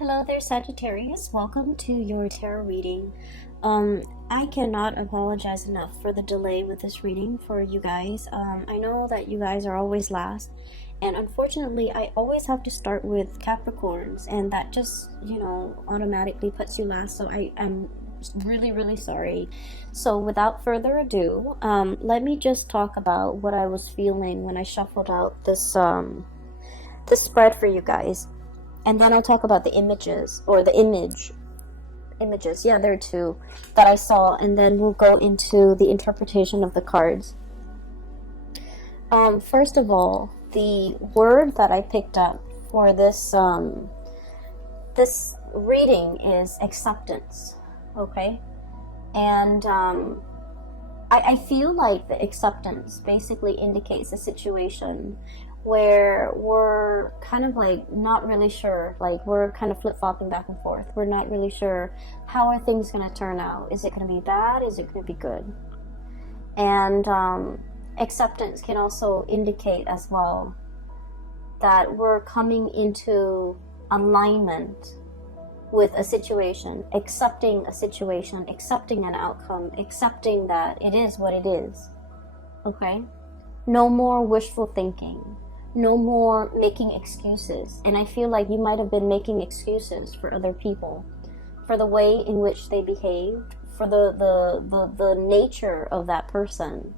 Hello there, Sagittarius. Welcome to your tarot reading. I cannot apologize enough for the delay with this reading for you guys. I know that you guys are always last, and unfortunately, I always have to start with Capricorns, and that just, automatically puts you last, so I'm really, really sorry. So without further ado, let me just talk about what I was feeling when I shuffled out this spread for you guys. And then I'll talk about the images, or the images, yeah, there are two that I saw, and then we'll go into the interpretation of the cards. First of all, the word that I picked up for this reading is acceptance, okay? And I feel like the acceptance basically indicates a situation where we're kind of like not really sure, like we're kind of flip-flopping back and forth. We're not really sure how are things going to turn out. Is it going to be bad? Is it going to be good? And acceptance can also indicate as well that we're coming into alignment with a situation, accepting an outcome, accepting that it is what it is, okay? No more wishful thinking. No more making excuses. And I feel like you might have been making excuses for other people, for the way in which they behaved, for the nature of that person.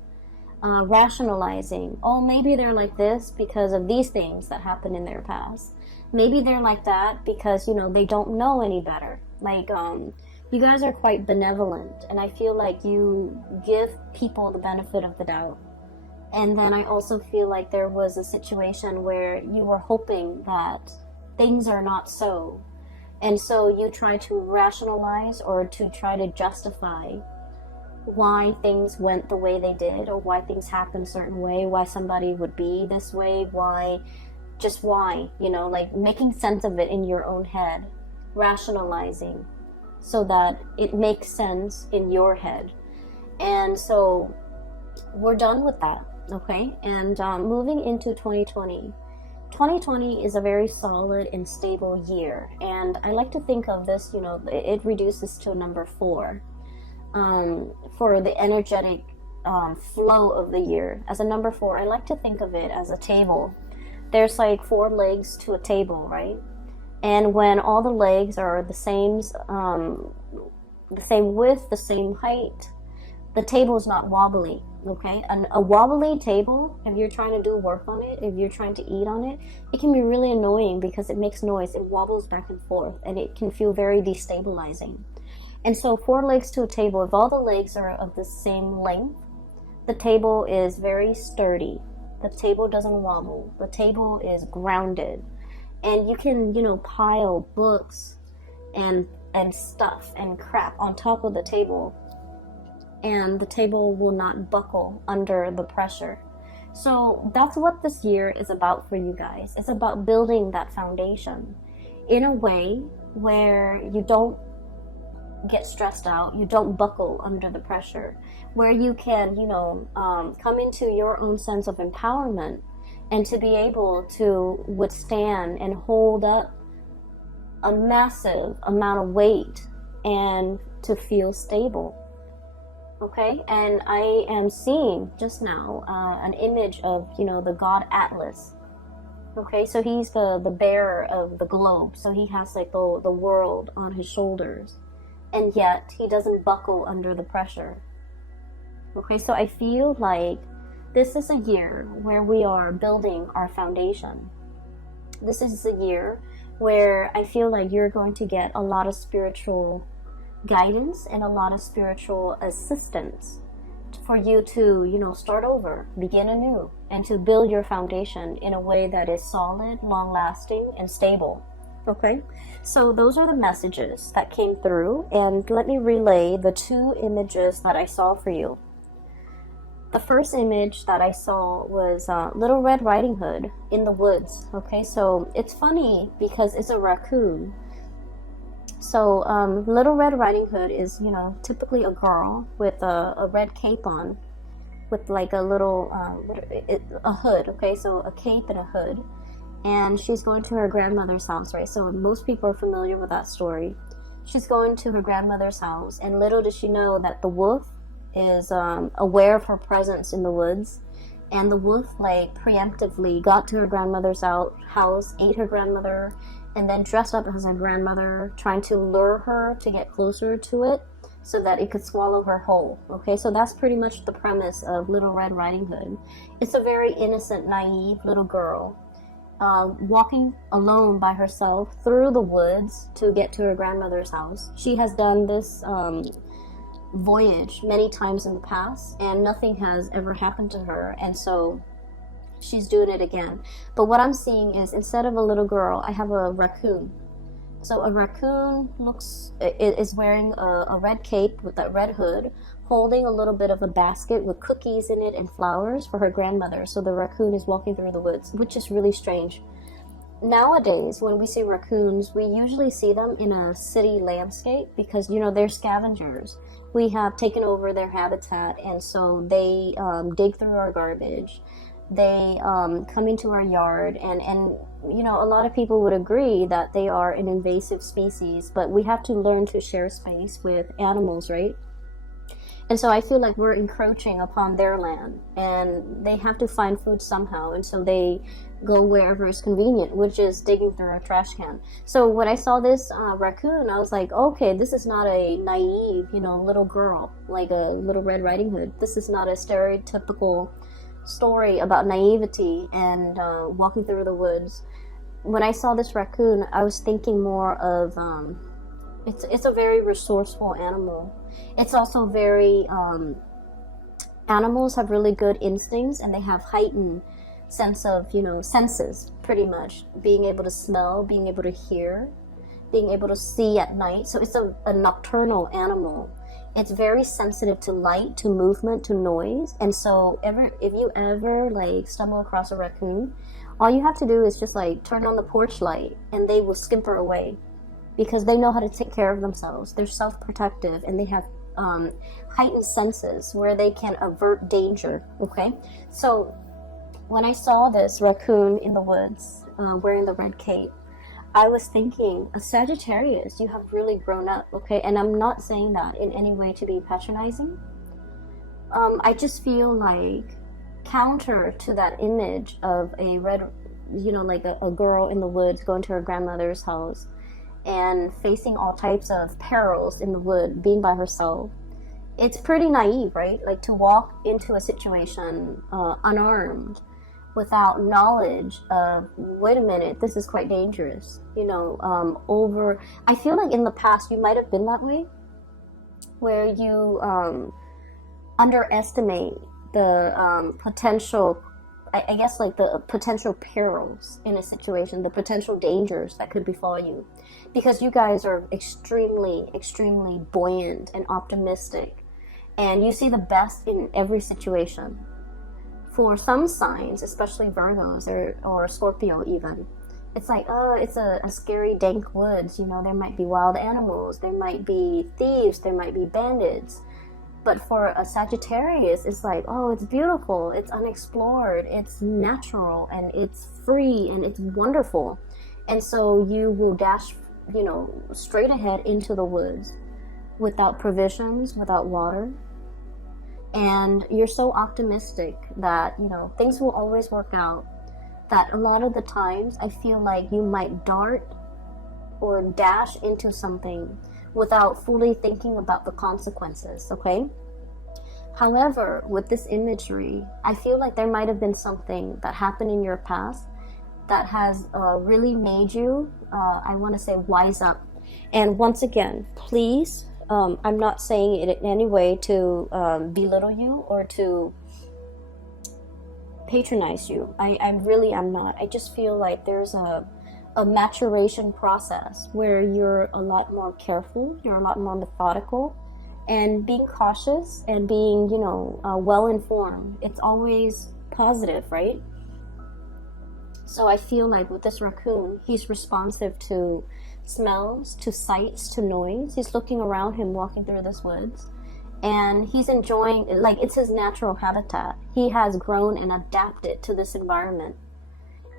Rationalizing, oh, maybe they're like this because of these things that happened in their past. Maybe they're like that because, they don't know any better. Like, you guys are quite benevolent, and I feel like you give people the benefit of the doubt. And then I also feel like there was a situation where you were hoping that things are not so. And so you try to rationalize or to try to justify why things went the way they did, or why things happened a certain way, why somebody would be this way, why, like making sense of it in your own head, rationalizing so that it makes sense in your head. And so we're done with that. Okay, and moving into 2020. 2020 is a very solid and stable year, and I like to think of this, it reduces to number 4 for the energetic flow of the year. As a number 4, I like to think of it as a table. There's like 4 legs to a table, right? And when all the legs are the same width, the same height, the table is not wobbly. Okay, and a wobbly table, if you're trying to do work on it, if you're trying to eat on it, it can be really annoying because it makes noise. It wobbles back and forth, and it can feel very destabilizing. And so 4 legs to a table, if all the legs are of the same length, the table is very sturdy. The table doesn't wobble. The table is grounded. And you can, pile books and stuff and crap on top of the table, and the table will not buckle under the pressure. So that's what this year is about for you guys. It's about building that foundation in a way where you don't get stressed out, you don't buckle under the pressure, where you can, come into your own sense of empowerment and to be able to withstand and hold up a massive amount of weight and to feel stable. Okay, and I am seeing just now an image of, the god Atlas. Okay, so he's the bearer of the globe. So he has like the world on his shoulders. And yet he doesn't buckle under the pressure. Okay, so I feel like this is a year where we are building our foundation. This is a year where I feel like you're going to get a lot of spiritual guidance and a lot of spiritual assistance for you to, start over, begin anew, and to build your foundation in a way that is solid, long-lasting, and stable. Okay, so those are the messages that came through, and let me relay the 2 images that I saw for you. The first image that I saw was Little Red Riding Hood in the woods. Okay, so it's funny because it's a raccoon. So Little Red Riding Hood is, typically a girl with a red cape on, with like a little, a hood, okay? So a cape and a hood. and she's going to her grandmother's house, right? So most people are familiar with that story. She's going to her grandmother's house, and little does she know that the wolf is aware of her presence in the woods, and the wolf like preemptively got to her grandmother's house, ate her grandmother, and then dressed up as her grandmother, trying to lure her to get closer to it so that it could swallow her whole. Okay, so that's pretty much the premise of Little Red Riding Hood. It's a very innocent, naive little girl walking alone by herself through the woods to get to her grandmother's house. She has done this voyage many times in the past, and nothing has ever happened to her, and so she's doing it again. But what I'm seeing is, instead of a little girl, I have a raccoon. So a raccoon is wearing a red cape with that red hood, holding a little bit of a basket with cookies in it and flowers for her grandmother. So the raccoon is walking through the woods, which is really strange. Nowadays, when we see raccoons, we usually see them in a city landscape because, you know, they're scavengers. We have taken over their habitat, and so they dig through our garbage. They come into our yard, and you know, a lot of people would agree that they are an invasive species, but we have to learn to share space with animals, right? And so I feel like we're encroaching upon their land, and they have to find food somehow, and so they go wherever is convenient, which is digging through a trash can. So when I saw this raccoon, I was like, okay, this is not a naive, you know, little girl, like a Little Red Riding Hood. This is not a stereotypical story about naivety and walking through the woods. When I saw this raccoon, I was thinking more of it's a very resourceful animal. It's also very animals have really good instincts, and they have heightened sense of, you know, senses, pretty much, being able to smell, being able to hear, being able to see at night. So it's a nocturnal animal. It's very sensitive to light, to movement, to noise. And so if you ever like stumble across a raccoon, all you have to do is just like turn on the porch light, and they will scamper away because they know how to take care of themselves. They're self-protective, and they have heightened senses where they can avert danger. Okay, so when I saw this raccoon in the woods wearing the red cape, I was thinking, a Sagittarius, you have really grown up, okay? And I'm not saying that in any way to be patronizing. I just feel like counter to that image of a red, you know, like a girl in the woods going to her grandmother's house and facing all types of perils in the wood, being by herself. It's pretty naive, right? Like to walk into a situation unarmed, without knowledge of, wait a minute, this is quite dangerous, you know, I feel like in the past you might have been that way, where you underestimate the potential, I guess like the potential perils in a situation, the potential dangers that could befall you, because you guys are extremely, extremely buoyant and optimistic, and you see the best in every situation. For some signs, especially Virgos or Scorpio even, it's like, oh, it's a scary, dank woods. You know, there might be wild animals, there might be thieves, there might be bandits. But for a Sagittarius, it's like, oh, it's beautiful, it's unexplored, it's natural, and it's free, and it's wonderful. And so you will dash, you know, straight ahead into the woods without provisions, without water. And you're so optimistic that, you know, things will always work out, that a lot of the times I feel like you might dart or dash into something without fully thinking about the consequences, okay? However, with this imagery, I feel like there might have been something that happened in your past that has really made you, I want to say, wise up. And once again, please, I'm not saying it in any way to belittle you or to patronize you. I really am not. I just feel like there's a maturation process where you're a lot more careful, you're a lot more methodical, and being cautious and being, you know, well informed. It's always positive, right? So I feel like with this raccoon, he's responsive to smells, to sights, to noise. He's looking around him walking through this woods, and he's enjoying, like, it's his natural habitat. He has grown and adapted to this environment,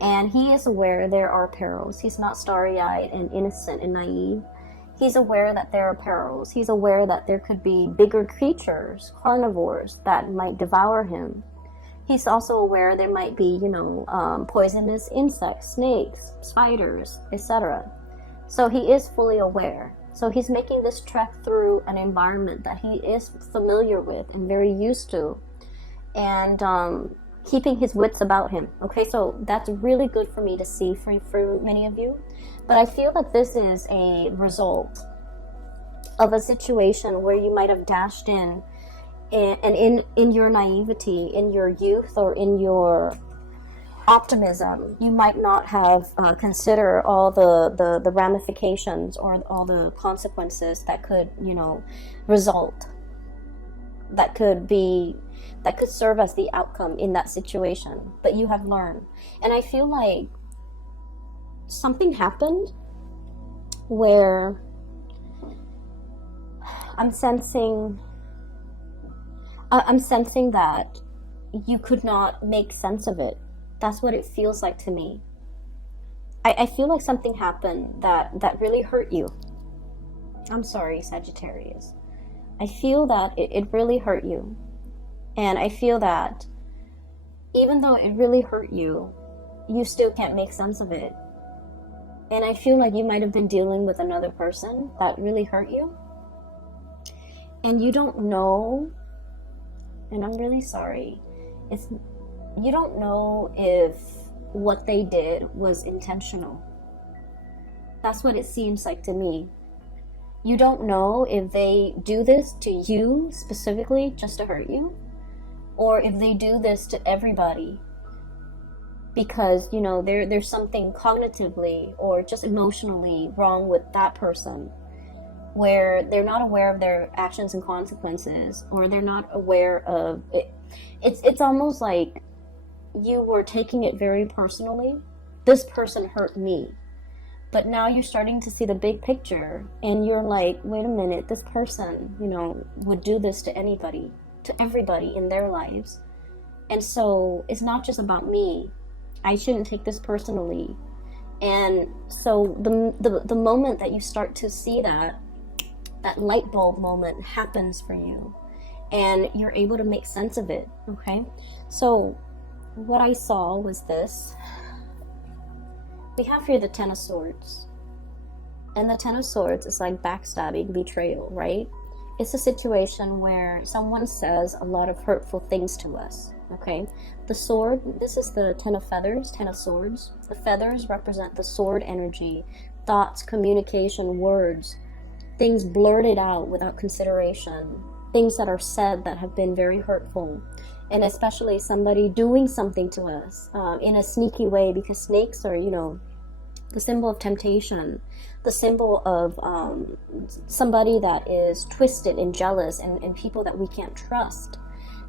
And he is aware there are perils. He's not starry-eyed and innocent and naive. He's aware that there are perils. He's aware that there could be bigger creatures, carnivores, that might devour him. He's also aware there might be, poisonous insects, snakes, spiders, etc. So he is fully aware. So he's making this trek through an environment that he is familiar with and very used to. And keeping his wits about him. Okay, so that's really good for me to see for many of you. But I feel that this is a result of a situation where you might have dashed in, and in your naivety, in your youth, or in your optimism, you might not have considered all the ramifications or all the consequences that could, result, that could serve as the outcome in that situation. But you have learned. And I feel like something happened where I'm sensing that you could not make sense of it. That's what it feels like to me. I feel like something happened that really hurt you. I'm sorry, Sagittarius. I feel that it really hurt you. And I feel that even though it really hurt you, you still can't make sense of it. And I feel like you might have been dealing with another person that really hurt you. And you don't know, and I'm really sorry, you don't know if what they did was intentional. That's what it seems like to me. You don't know if they do this to you specifically just to hurt you, or if they do this to everybody because, there's something cognitively or just emotionally wrong with that person, where they're not aware of their actions and consequences, or they're not aware of it. It's almost like you were taking it very personally. This person hurt me. But now you're starting to see the big picture, and you're like, wait a minute, this person, would do this to anybody, to everybody in their lives. And so it's not just about me. I shouldn't take this personally. And so the moment that you start to see that light bulb moment happens for you, and you're able to make sense of it, okay? So what I saw was this. We have here the Ten of Swords. And the Ten of Swords is like backstabbing, betrayal, right? It's a situation where someone says a lot of hurtful things to us, okay? The sword, this is the Ten of Feathers, Ten of Swords. The feathers represent the sword energy, thoughts, communication, words, things blurted out without consideration, things that are said that have been very hurtful. And especially somebody doing something to us in a sneaky way, because snakes are, the symbol of temptation, the symbol of somebody that is twisted and jealous, and people that we can't trust.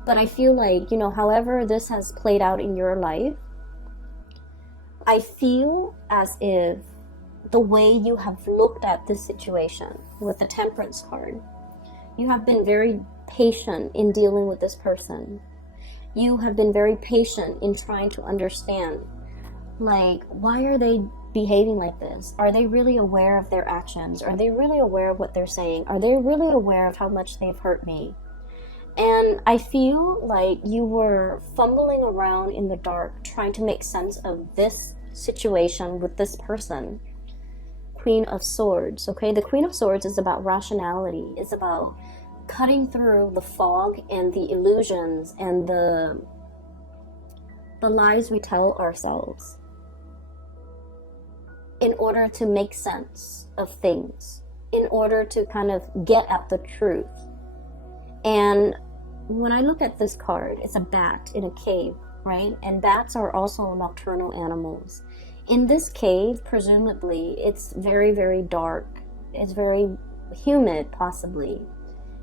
But I feel like, however this has played out in your life, I feel as if the way you have looked at this situation with the Temperance card, you have been very patient in dealing with this person. You have been very patient in trying to understand, like, why are they behaving like this? Are they really aware of their actions? Are they really aware of what they're saying? Are they really aware of how much they've hurt me? And I feel like you were fumbling around in the dark trying to make sense of this situation with this person. Queen of Swords, okay? The Queen of Swords is about rationality. It's about cutting through the fog and the illusions and the lies we tell ourselves in order to make sense of things, in order to kind of get at the truth. And when I look at this card, it's a bat in a cave, right? And bats are also nocturnal animals. In this cave, presumably, it's very, very dark. It's very humid, possibly.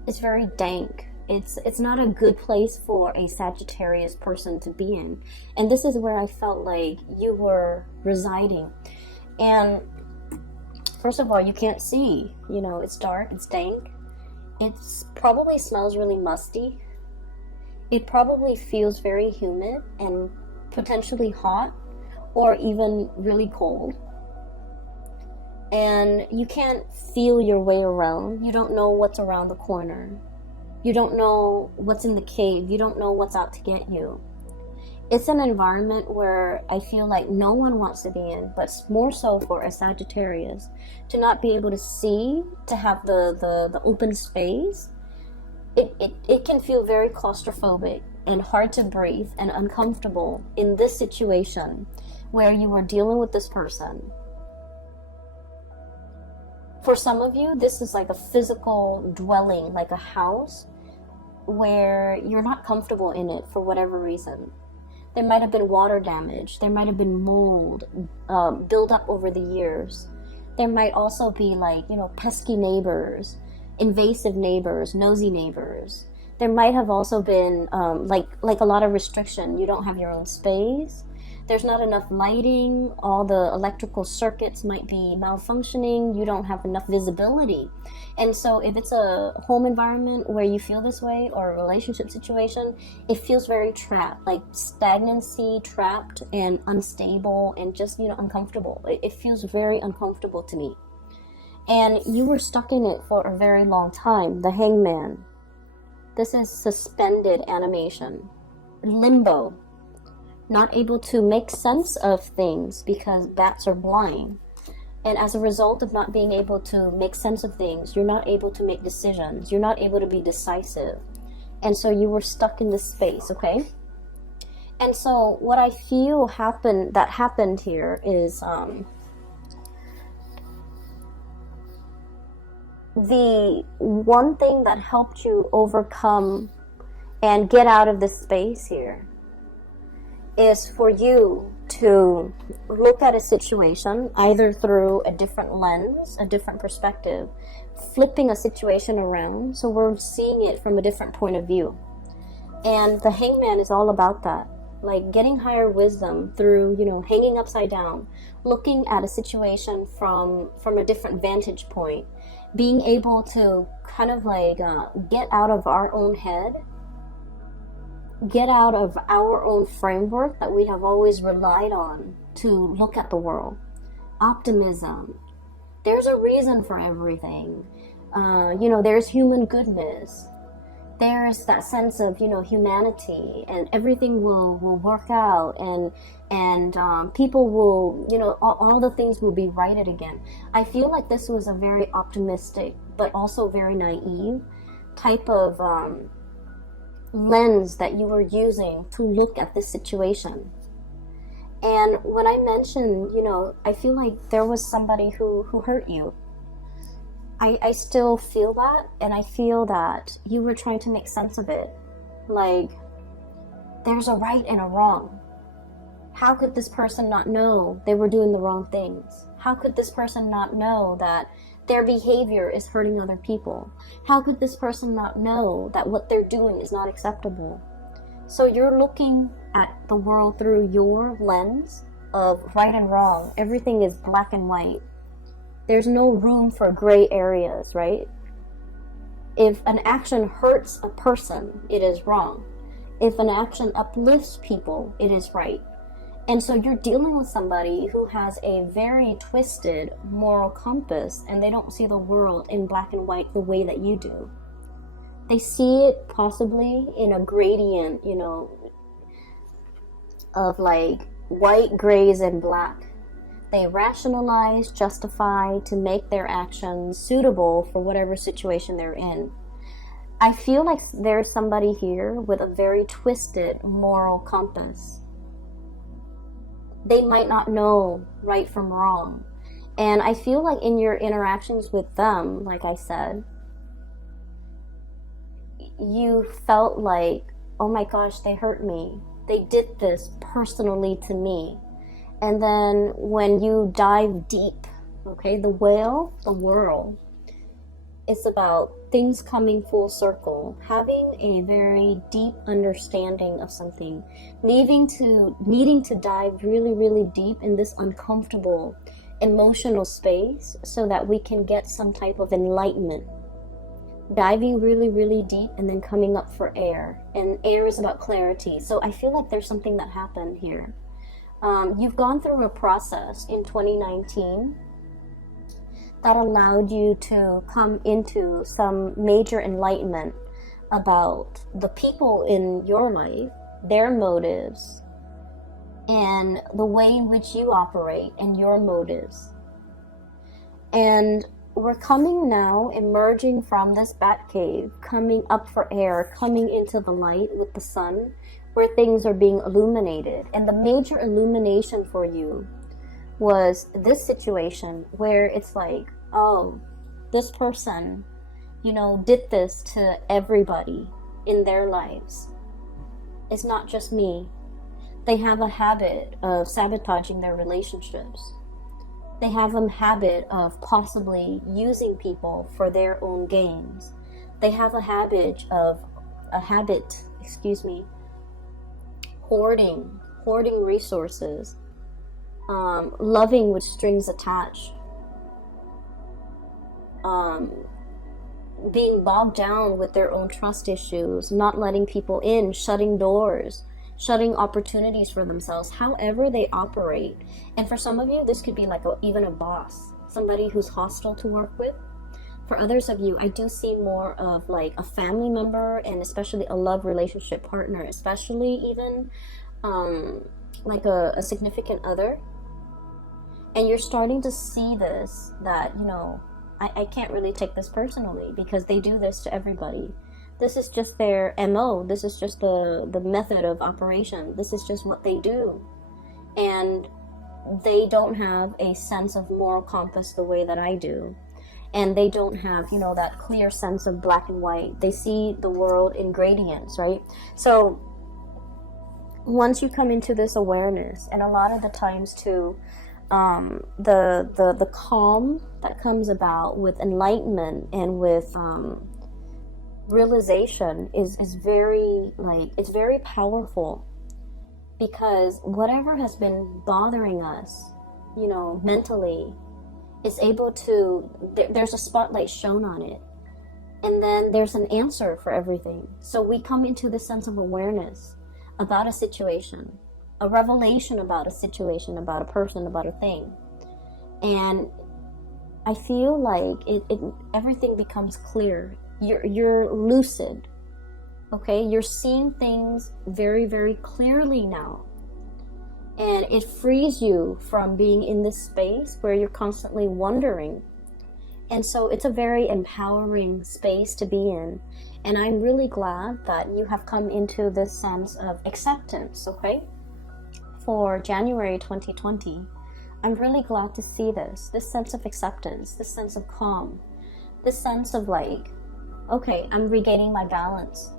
It's very dank. It's not a good place for a Sagittarius person to be in. And this is where I felt like you were residing. And first of all, you can't see. It's dark, it's dank. It probably smells really musty. It probably feels very humid and potentially hot. or even really cold. And you can't feel your way around. You don't know what's around the corner. You don't know what's in the cave. You don't know what's out to get you. It's an environment where I feel like no one wants to be in, but more so for a Sagittarius, to not be able to see, to have the open space. It can feel very claustrophobic and hard to breathe and uncomfortable in this situation where you are dealing with this person. For some of you, this is like a physical dwelling, like a house, where you're not comfortable in it for whatever reason. There might have been water damage. There might have been mold build up over the years. There might also be like, pesky neighbors, invasive neighbors, nosy neighbors. There might have also been like a lot of restriction. You don't have your own space. There's not enough lighting. All the electrical circuits might be malfunctioning. You don't have enough visibility. And so if it's a home environment where you feel this way, or a relationship situation, it feels very trapped, like stagnancy, trapped and unstable and just, uncomfortable. It feels very uncomfortable to me. And you were stuck in it for a very long time. The Hangman. This is suspended animation. Limbo. Not able to make sense of things because bats are blind. And as a result of not being able to make sense of things, you're not able to make decisions. You're not able to be decisive. And so you were stuck in this space, okay? And so what I feel happened here is the one thing that helped you overcome and get out of this space here is for you to look at a situation either through a different lens, a different perspective, flipping a situation around so we're seeing it from a different point of view. And the Hangman is all about that, like getting higher wisdom through, hanging upside down, looking at a situation from a different vantage point, being able to kind of like get out of our own head, get out of our own framework that we have always relied on to look at the world. Optimism. There's a reason for everything. There's human goodness. There's that sense of, humanity, and everything will work out, and people will, all the things will be righted again. I feel like this was a very optimistic, but also very naive type of lens that you were using to look at this situation. And when I mentioned, I feel like there was somebody who hurt you. I still feel that, and I feel that you were trying to make sense of it. Like, there's a right and a wrong. How could this person not know they were doing the wrong things? How could this person not know that their behavior is hurting other people? How could this person not know that what they're doing is not acceptable? So you're looking at the world through your lens of right and wrong. Everything is black and white. There's no room for gray areas, right? If an action hurts a person, it is wrong. If an action uplifts people, it is right. And so you're dealing with somebody who has a very twisted moral compass, and they don't see the world in black and white the way that you do. They see it possibly in a gradient, of like white, grays, and black. They rationalize, justify to make their actions suitable for whatever situation they're in. I feel like there's somebody here with a very twisted moral compass. They might not know right from wrong. And I feel like in your interactions with them, like I said, you felt like, oh my gosh, they hurt me. They did this personally to me. And then when you dive deep, okay, the whale, the world, it's about things coming full circle, having a very deep understanding of something, needing to dive really, really deep in this uncomfortable emotional space so that we can get some type of enlightenment. Diving really, really deep and then coming up for air. And air is about clarity. So I feel like there's something that happened here. You've gone through a process in 2019 that allowed you to come into some major enlightenment about the people in your life, their motives, and the way in which you operate and your motives. And we're coming now, emerging from this bat cave, coming up for air, coming into the light with the sun, where things are being illuminated. And the major illumination for you was this situation where it's like, oh, this person, you know, did this to everybody in their lives. It's not just me. They have a habit of sabotaging their relationships. They have a habit of possibly using people for their own gains. They have a habit, hoarding resources, loving with strings attached, being bogged down with their own trust issues, not letting people in, shutting doors, shutting opportunities for themselves, however they operate. And for some of you, this could be like even a boss, somebody who's hostile to work with. For others of you, I do see more of like a family member, and especially a love relationship partner, especially even like a significant other. And you're starting to see this, that, you know, I can't really take this personally because they do this to everybody. This is just their MO. This is just the method of operation. This is just what they do. And they don't have a sense of moral compass the way that I do. And they don't have, you know, that clear sense of black and white. They see the world in gradients, right? So once you come into this awareness, and a lot of the times too, the calm that comes about with enlightenment and with realization is very, like, it's very powerful, because whatever has been bothering us, you know, mentally, is able to, there's a spotlight shown on it, and then there's an answer for everything. So we come into this sense of awareness about a situation, a revelation about a situation, about a person, about a thing, and I feel like everything becomes clear. You're lucid, okay? You're seeing things very, very clearly now. And it frees you from being in this space where you're constantly wondering. And so it's a very empowering space to be in. And I'm really glad that you have come into this sense of acceptance, okay? For January 2020, I'm really glad to see this sense of acceptance, this sense of calm, this sense of like, okay, I'm regaining my balance.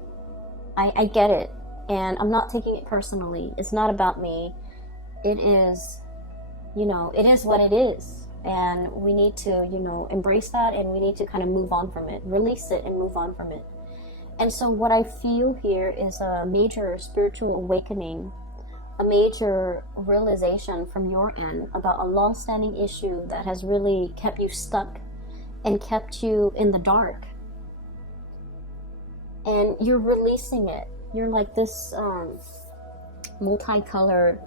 I get it, and I'm not taking it personally. It's not about me. It is, you know, it is what it is. And we need to, you know, embrace that, and we need to kind of move on from it, release it and move on from it. And so what I feel here is a major spiritual awakening, a major realization from your end about a long-standing issue that has really kept you stuck and kept you in the dark. And you're releasing it. You're like this multicolored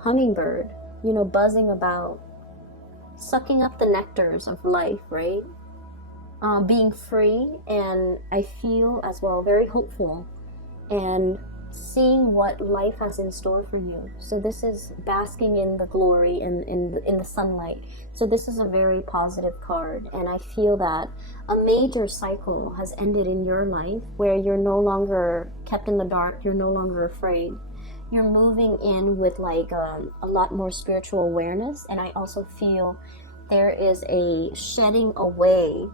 hummingbird, you know, buzzing about, sucking up the nectars of life, right? Being free, and I feel as well very hopeful and seeing what life has in store for you. So this is basking in the glory, in the sunlight. So this is a very positive card, and I feel that a major cycle has ended in your life where you're no longer kept in the dark, you're no longer afraid. You're moving in with like a lot more spiritual awareness, and I also feel there is a shedding away,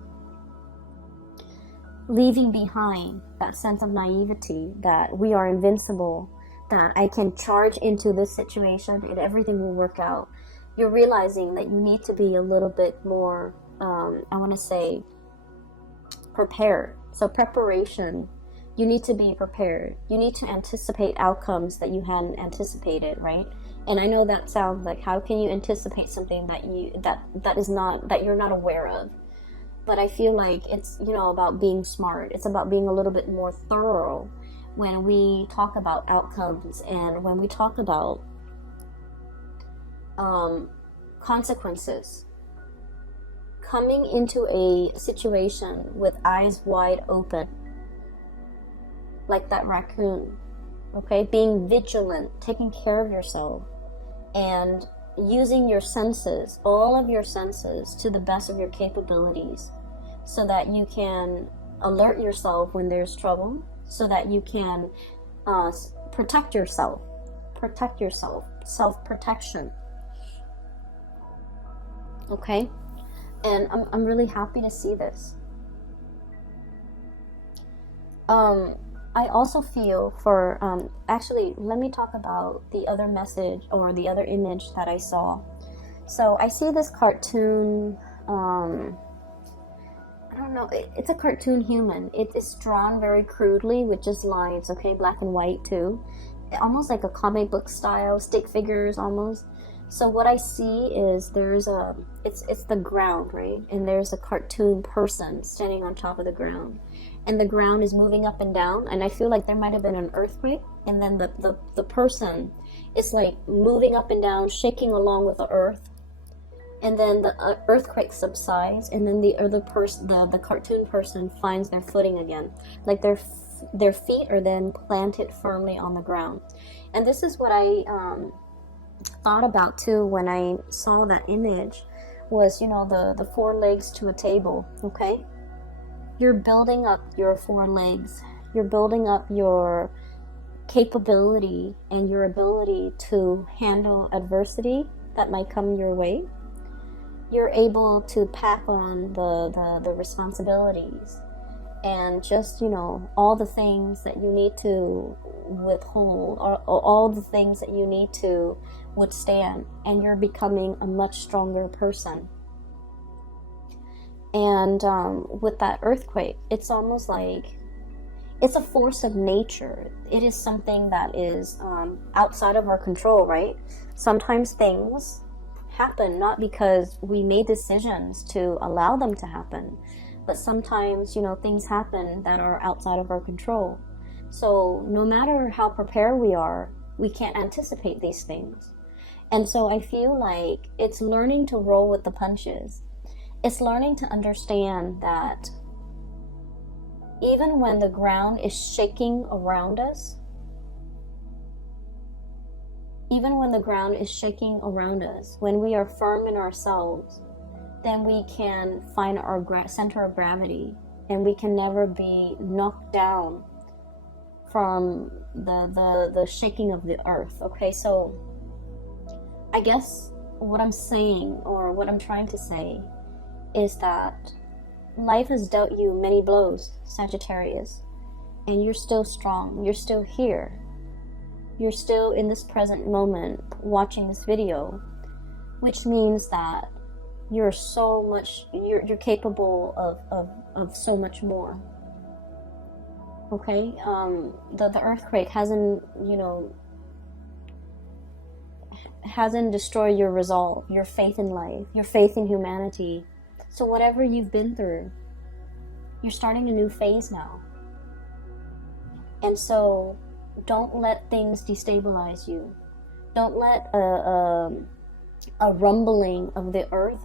leaving behind that sense of naivety that we are invincible, that I can charge into this situation and everything will work out. You're realizing that you need to be a little bit more, I want to say, prepared. So preparation, you need to be prepared. You need to anticipate outcomes that you hadn't anticipated, right? And I know that sounds like, how can you anticipate something that you're not aware of? But I feel like it's, you know, about being smart. It's about being a little bit more thorough when we talk about outcomes, and when we talk about consequences. Coming into a situation with eyes wide open, like that raccoon, okay? Being vigilant, taking care of yourself, and using your senses, all of your senses, to the best of your capabilities, so that you can alert yourself when there's trouble, so that you can protect yourself, self-protection, okay? And I'm really happy to see this. I also feel for, actually, let me talk about the other message or the other image that I saw. So I see this cartoon, I don't know, it's a cartoon human. It is drawn very crudely with just lines, okay, black and white too. Almost like a comic book style, stick figures almost. So what I see is there's it's the ground, right? And there's a cartoon person standing on top of the ground. And the ground is moving up and down. And I feel like there might have been an earthquake. And then the person is like moving up and down, shaking along with the earth. And then the earthquake subsides. And then the other person, the cartoon person, finds their footing again. Like their feet are then planted firmly on the ground. And this is what I thought about too when I saw that image, was, you know, the 4 legs to a table, okay? You're building up your 4 legs. You're building up your capability and your ability to handle adversity that might come your way. You're able to pack on the responsibilities and just, you know, all the things that you need to withhold, or all the things that you need to withstand, and you're becoming a much stronger person. And with that earthquake, it's almost like it's a force of nature. It is something that is outside of our control, right? Sometimes things happen not because we made decisions to allow them to happen, but sometimes, you know, things happen that are outside of our control. So no matter how prepared we are, we can't anticipate these things. And so I feel like it's learning to roll with the punches. It's learning to understand that even when the ground is shaking around us, when we are firm in ourselves, then we can find our center of gravity, and we can never be knocked down from the shaking of the earth, okay? So I guess what I'm saying, or what I'm trying to say, is that life has dealt you many blows, Sagittarius, and you're still strong. You're still here. You're still in this present moment watching this video, which means that you're so much, you're capable of so much more. Okay? The earthquake hasn't, you know, hasn't destroyed your resolve, your faith in life, your faith in humanity. So whatever you've been through, you're starting a new phase now. And so don't let things destabilize you. Don't let a rumbling of the earth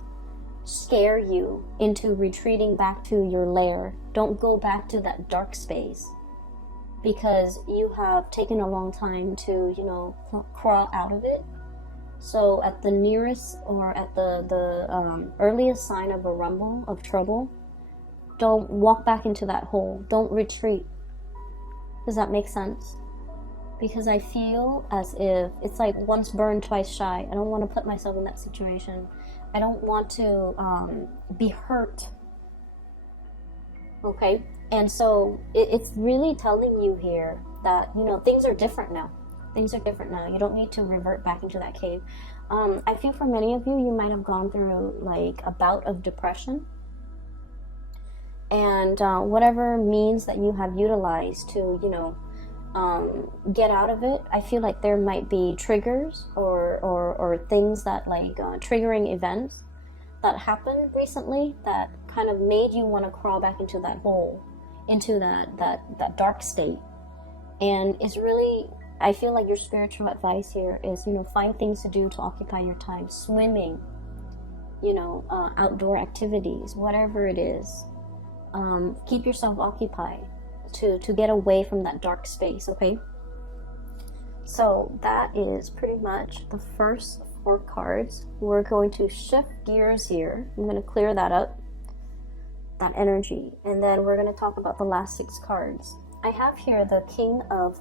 scare you into retreating back to your lair. Don't go back to that dark space, because you have taken a long time to, you know, crawl out of it. So at the nearest, or at the earliest sign of a rumble of trouble, don't walk back into that hole. Don't retreat. Does that make sense? Because I feel as if it's like once burned, twice shy. I don't want to put myself in that situation. I don't want to be hurt. Okay? And so it's really telling you here that, you know, things are different now. Things are different now. You don't need to revert back into that cave. I feel for many of you, you might have gone through like a bout of depression. And whatever means that you have utilized to, you know, get out of it, I feel like there might be triggers or things that like triggering events that happened recently that kind of made you want to crawl back into that hole, into that dark state. And it's really I feel like your spiritual advice here is, you know, find things to do to occupy your time. Swimming, you know, outdoor activities, whatever it is. Keep yourself occupied to get away from that dark space, okay? So that is pretty much the first 4 cards. We're going to shift gears here. I'm going to clear that up, that energy, and then we're going to talk about the last 6 cards. I have here the King of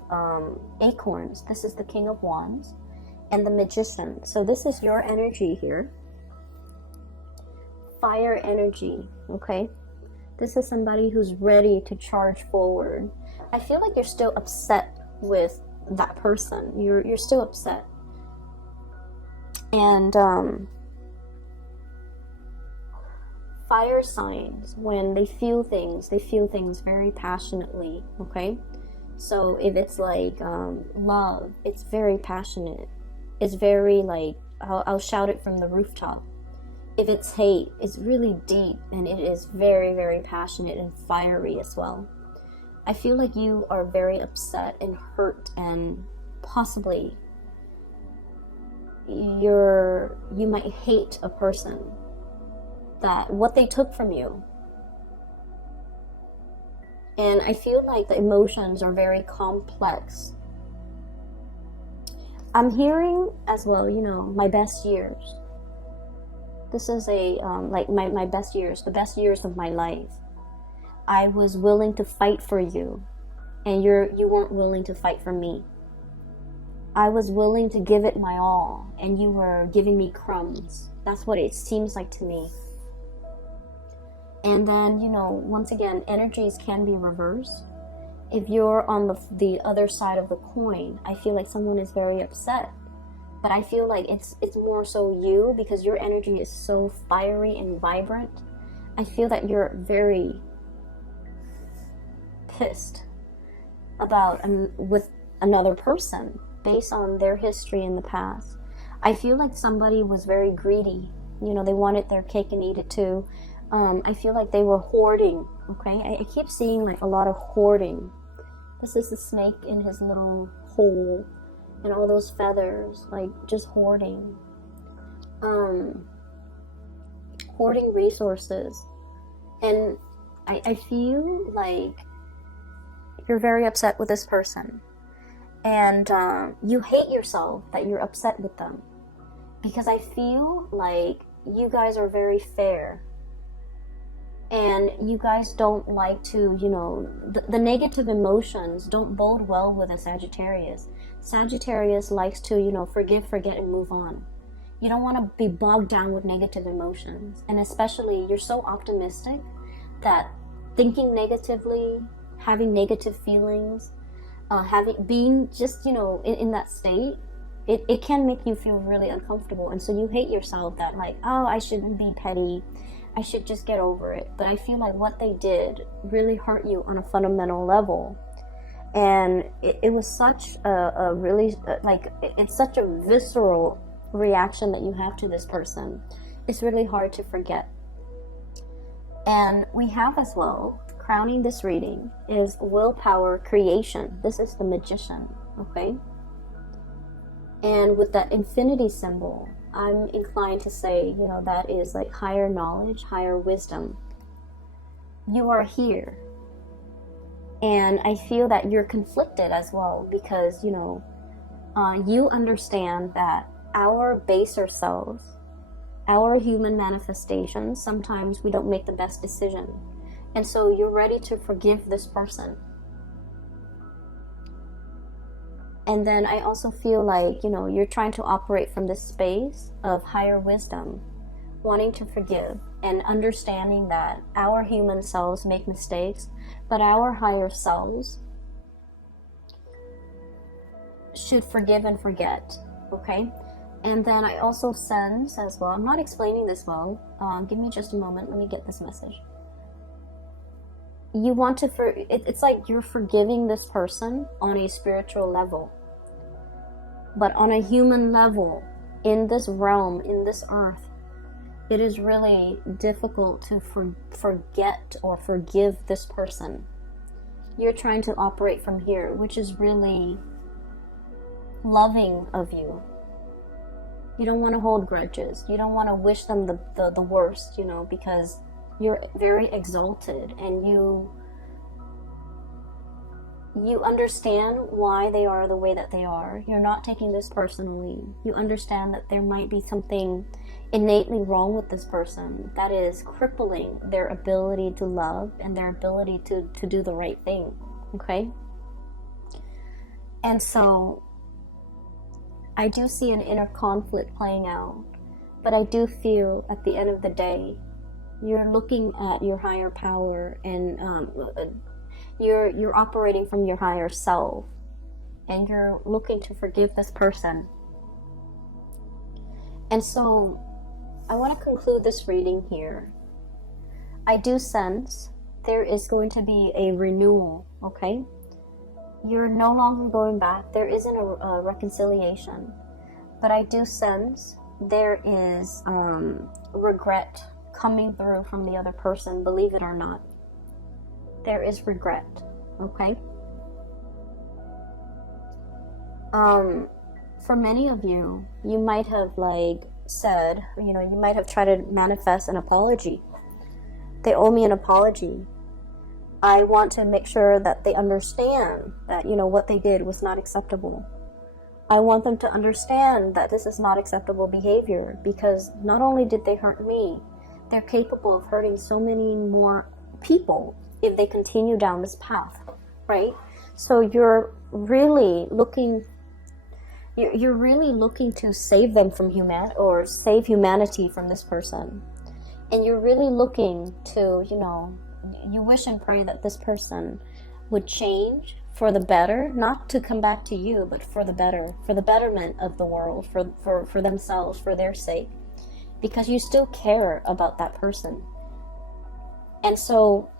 Acorns. This is the King of Wands, and the Magician. So this is your energy here. Fire energy, okay? This is somebody who's ready to charge forward. I feel like you're still upset with that person. You're still upset. And fire signs, when they feel things very passionately, okay? So if it's like love, it's very passionate. It's very like, I'll shout it from the rooftop. If it's hate, it's really deep, and it is very, very passionate and fiery as well. I feel like you are very upset and hurt, and possibly you might hate a person, that what they took from you. And I feel like the emotions are very complex. I'm hearing as well, you know, my best years. This is a like my best years, the best years of my life. I was willing to fight for you, and you weren't willing to fight for me. I was willing to give it my all, and you were giving me crumbs. That's what it seems like to me. And then, you know, once again, energies can be reversed. If you're on the other side of the coin, I feel like someone is very upset. But I feel like it's more so you, because your energy is so fiery and vibrant. I feel that you're very pissed about with another person based on their history in the past. I feel like somebody was very greedy. You know, they wanted their cake and eat it too. I feel like they were hoarding, okay? I keep seeing like a lot of hoarding. This is the snake in his little hole. And all those feathers, like just hoarding. Hoarding resources. And I feel like you're very upset with this person. And you hate yourself that you're upset with them. Because I feel like you guys are very fair. And you guys don't like to, you know, the negative emotions don't bode well with a Sagittarius. Sagittarius likes to, you know, forgive, forget, and move on. You don't want to be bogged down with negative emotions. And especially, you're so optimistic that thinking negatively, having negative feelings, being just, you know, in that state, it can make you feel really uncomfortable. And so you hate yourself that like, oh, I shouldn't be petty. I should just get over it. But I feel like what they did really hurt you on a fundamental level. And it was such a really, like, it's such a visceral reaction that you have to this person. It's really hard to forget. And we have as well, crowning this reading, is willpower creation. This is the Magician, okay? And with that infinity symbol, I'm inclined to say, you know, that is like higher knowledge, higher wisdom. You are here. And I feel that you're conflicted as well because, you know, you understand that our baser selves, our human manifestations, sometimes we don't make the best decision. And so you're ready to forgive this person. And then I also feel like, you know, you're trying to operate from this space of higher wisdom, wanting to forgive and understanding that our human selves make mistakes, but our higher selves should forgive and forget, okay? And then I also sense as well, I'm not explaining this well, give me just a moment, let me get this message. You want to, it's like you're forgiving this person on a spiritual level. But on a human level, in this realm, in this earth, it is really difficult to forget or forgive this person. You're trying to operate from here, which is really loving of you. You don't want to hold grudges. You don't want to wish them the worst, you know, because you're very exalted and you understand why they are the way that they are. You're not taking this personally. You understand that there might be something innately wrong with this person that is crippling their ability to love and their ability to do the right thing, okay? And so I do see an inner conflict playing out, but I do feel at the end of the day, you're looking at your higher power and you're operating from your higher self, and you're looking to forgive this person. And so I want to conclude this reading here. I do sense there is going to be a renewal, okay? You're no longer going back. There isn't a reconciliation, but I do sense there is regret coming through from the other person, believe it or not. There is regret, okay? For many of you, you might have said, you might have tried to manifest an apology. They owe me an apology. I want to make sure that they understand that, what they did was not acceptable. I want them to understand that this is not acceptable behavior, because not only did they hurt me, they're capable of hurting so many more people if they continue down this path, right? So you're really looking to save them from save humanity from this person. And you're really looking to, you wish and pray that this person would change for the better, not to come back to you, but for the better, for the betterment of the world, for themselves, for their sake, because you still care about that person. And so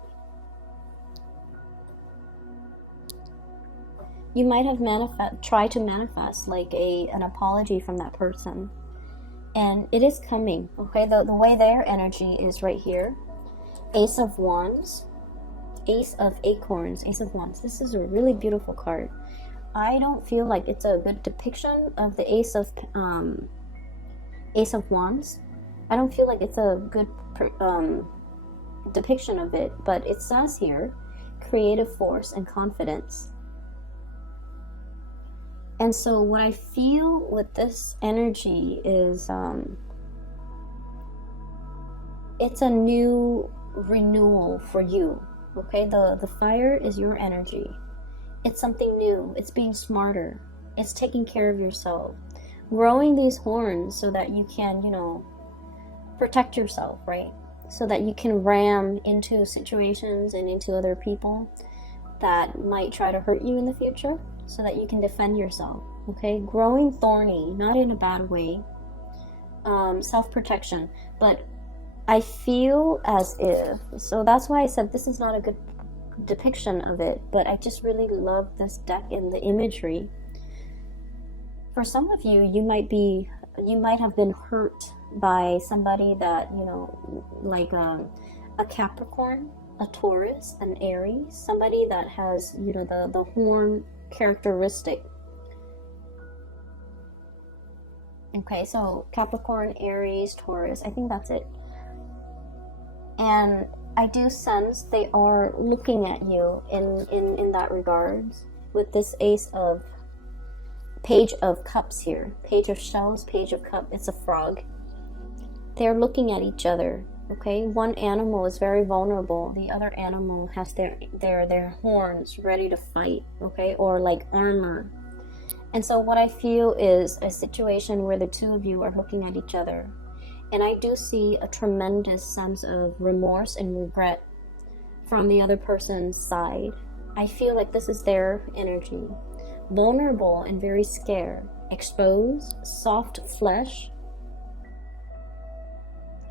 you might have tried to manifest an apology from that person, and it is coming, okay? The way their energy is right here, Ace of Wands, Ace of Acorns, Ace of Wands. This is a really beautiful card. I don't feel like it's a good depiction of the Ace of Wands. I don't feel like it's a good depiction of it, but it says here, creative force and confidence. And so what I feel with this energy is it's a new renewal for you, okay? The fire is your energy. It's something new. It's being smarter. It's taking care of yourself. Growing these horns so that you can, protect yourself, right? So that you can ram into situations and into other people that might try to hurt you in the future, so that you can defend yourself, okay? Growing thorny, not in a bad way. Self-protection. But I feel as if, so that's why I said this is not a good depiction of it, but I just really love this deck and the imagery. For some of you, you might have been hurt by somebody that, like a Capricorn, a Taurus, an Aries, somebody that has, the horn characteristic. Okay, so Capricorn, Aries, Taurus, I think that's it. And I do sense they are looking at you in that regards with this Page of Cups here. Page of Shells, Page of Cup, it's a frog. They're looking at each other, okay? One animal is very vulnerable. The other animal has their horns ready to fight, okay? Or like armor. And so what I feel is a situation where the two of you are looking at each other. And I do see a tremendous sense of remorse and regret from the other person's side. I feel like this is their energy. Vulnerable and very scared. Exposed, soft flesh.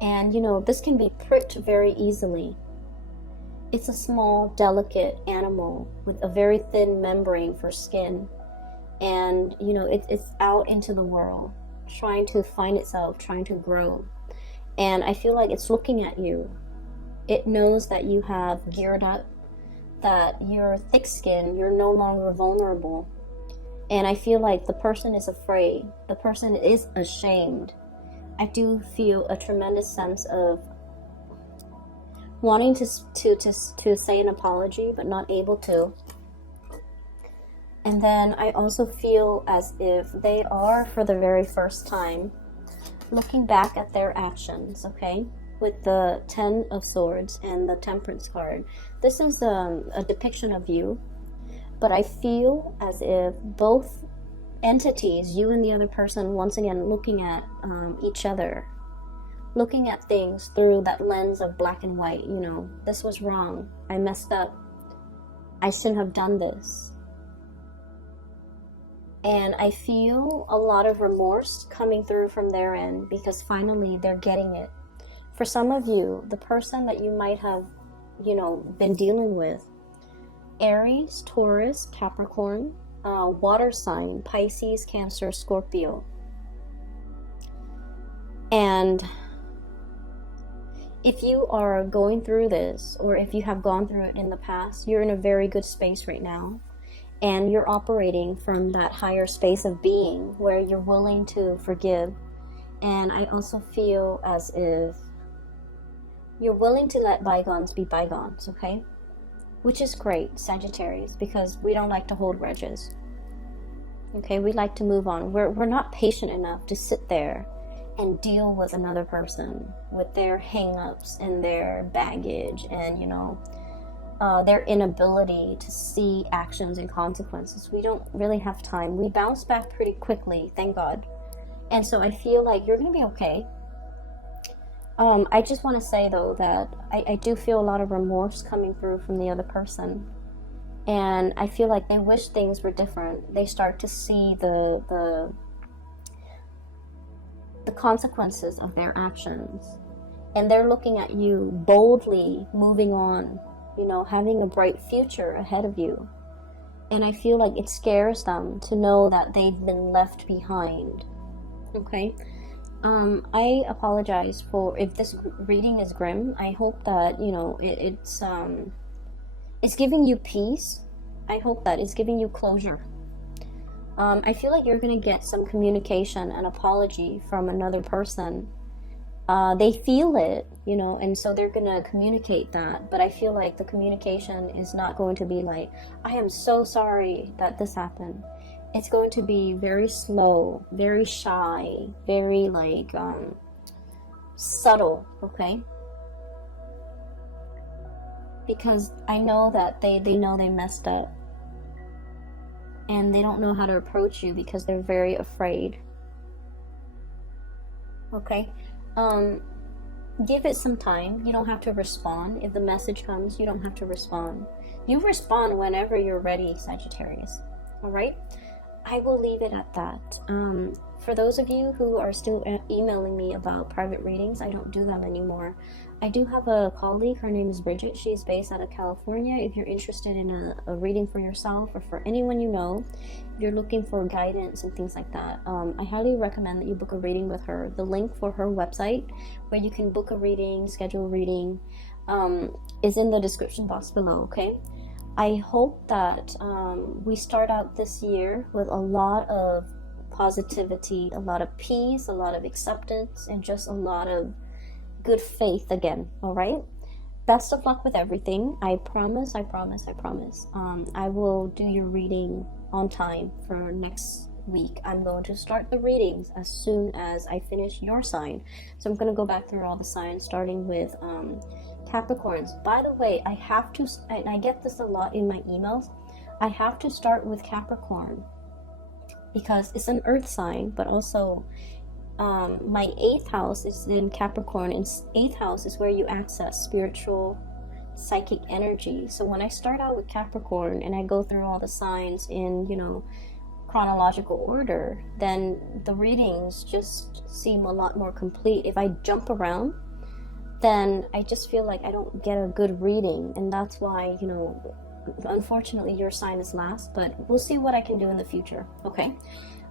And, this can be pricked very easily. It's a small, delicate animal with a very thin membrane for skin. And, it's out into the world, trying to find itself, trying to grow. And I feel like it's looking at you. It knows that you have geared up, that you're thick-skinned, you're no longer vulnerable. And I feel like the person is afraid. The person is ashamed. I do feel a tremendous sense of wanting to say an apology, but not able to. And then I also feel as if they are, for the very first time, looking back at their actions, okay? With the 10 of Swords and the Temperance card. This is a depiction of you, but I feel as if both entities, you and the other person, once again looking at each other, looking at things through that lens of black and white. You know, this was wrong, I messed up, I shouldn't have done this. And I feel a lot of remorse coming through from their end, because finally they're getting it. For some of you, the person that you might have, you know, been dealing with, Aries, Taurus, Capricorn, water sign, Pisces, Cancer, Scorpio. And if you are going through this, or if you have gone through it in the past, you're in a very good space right now. And you're operating from that higher space of being where you're willing to forgive. And I also feel as if you're willing to let bygones be bygones, okay? Which is great, Sagittarius, because we don't like to hold grudges. Okay, we like to move on. We're not patient enough to sit there and deal with another person with their hang-ups and their baggage and, you know, their inability to see actions and consequences. We don't really have time. We bounce back pretty quickly, thank God. And so I feel like you're going to be okay. I just want to say, though, that I do feel a lot of remorse coming through from the other person. And I feel like they wish things were different. They start to see the consequences of their actions. And they're looking at you boldly moving on, you know, having a bright future ahead of you. And I feel like it scares them to know that they've been left behind. Okay? I apologize for if this reading is grim. I hope that, you know, it's giving you peace. I hope that it's giving you closure. I feel like you're going to get some communication and apology from another person. They feel it, you know, and so they're going to communicate that. But I feel like the communication is not going to be like, I am so sorry that this happened. It's going to be very slow, very shy, very like subtle, okay? Because I know that they know they messed up. And they don't know how to approach you because they're very afraid. Okay? Give it some time. You don't have to respond. If the message comes, you don't have to respond. You respond whenever you're ready, Sagittarius. Alright? I will leave it at that. For those of you who are still emailing me about private readings, I don't do them anymore. I do have a colleague, her name is Bridget. She's based out of California. If you're interested in a reading for yourself or for anyone you know, if you're looking for guidance and things like that, I highly recommend that you book a reading with her. The link for her website, where you can book a reading, schedule a reading, is in the description box below, okay? I hope that we start out this year with a lot of positivity, a lot of peace, a lot of acceptance, and just a lot of good faith again, alright? Best of luck with everything. I promise. I will do your reading on time for next week. I'm going to start the readings as soon as I finish your sign. So I'm going to go back through all the signs, starting with Capricorns. By the way, I have to, and I get this a lot in my emails, I have to start with Capricorn because it's an earth sign, but also my 8th house is in Capricorn, and 8th house is where you access spiritual, psychic energy. So when I start out with Capricorn and I go through all the signs in, you know, chronological order, then the readings just seem a lot more complete. If I jump around, then I just feel like I don't get a good reading, and that's why, you know, unfortunately your sign is last, but we'll see what I can do in the future, okay?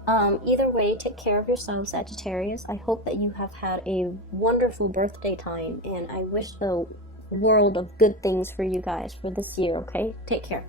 Either way, take care of yourself, Sagittarius. I hope that you have had a wonderful birthday time, and I wish the world of good things for you guys for this year, okay? Take care.